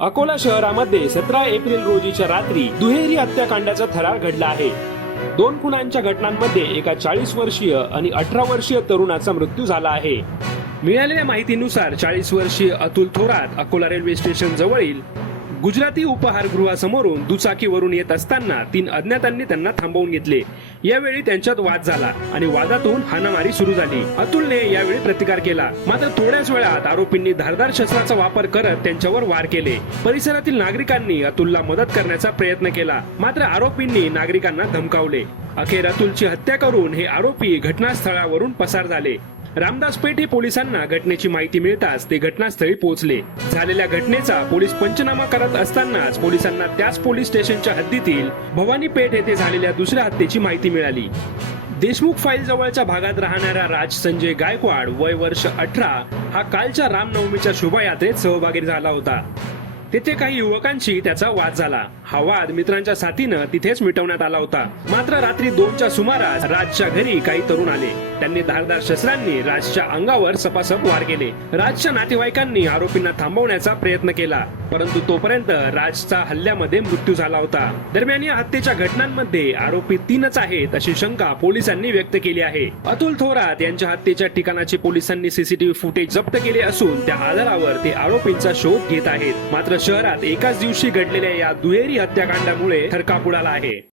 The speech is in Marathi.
अकोला शहरामध्ये सतरा एप्रिल रोजीच्या रात्री दुहेरी हत्याकांडाचा थरार घडला आहे. दोन खुनांच्या घटनांमध्ये एका चाळीस वर्षीय आणि अठरा वर्षीय तरुणाचा मृत्यू झाला आहे. मिळालेल्या माहितीनुसार चाळीस वर्षीय अतुल थोरात अकोला रेल्वे स्टेशन जवळील गुजराती उपहारगृहासमोरून दुचाकीवरून येत असताना तीन अज्ञातांनी त्यांना थांबवून घेतले. यावेळी त्यांच्यात वाद झाला आणि वादातून हाणामारी सुरू झाली. अतुलने यावेळी प्रतिकार केला. मात्र थोड्याच वेळात आरोपींनी धारदार शस्त्राचा वापर करत त्यांच्यावर वार केले. परिसरातील नागरिकांनी अतुलला मदत करण्याचा प्रयत्न केला. मात्र आरोपींनी नागरिकांना धमकावले. अखेर अतुलची हत्या करून हे आरोपी घटनास्थळावरून पसार झाले. रामदास पेठ हे पोलिसांना घटनेची माहिती मिळताच ते घटनास्थळी पोहोचले. झालेल्या घटनेचा पोलीस पंचनामा करत असतानाच पोलिसांना त्याच पोलीस स्टेशनच्या हद्दीतील भवानी पेठ येथे झालेल्या दुसऱ्या हत्येची माहिती मिळाली. देशमुख फाईल जवळच्या भागात राहणारा राज संजय गायकवाड वय वर्ष अठरा हा कालच्या रामनवमीच्या शोभायात्रेत सहभागी झाला होता. तेथे काही युवकांशी त्याचा वाद झाला. हा वाद मित्रांच्या साथीनं तिथेच मिटवण्यात आला होता. मात्र रात्री दोनच्या सुमारास राजच्या घरी काही तरुण आले. त्यांनी धारदार शस्त्रांनी राजच्या अंगावर सपासप वार केले. राजच्या नातेवाईकांनी आरोपींना थांबवण्याचा प्रयत्न केला. परंतु तोपर्यंत राजचा हल्ल्यामध्ये मृत्यू झाला होता. दरम्यान या हत्येच्या घटनांमध्ये आरोपी तीनच आहेत अशी शंका पोलिसांनी व्यक्त केली आहे. अतुल थोरात यांच्या हत्येच्या ठिकाणाचे पोलिसांनी सीसीटीव्ही फुटेज जप्त केले असून त्या आधारावर ते आरोपींचा शोध घेत आहेत. मात्र शहरात एकाच दिवशी घडलेल्या या दुहेरी हत्याकांडामुळे थरकापुडाला आहे.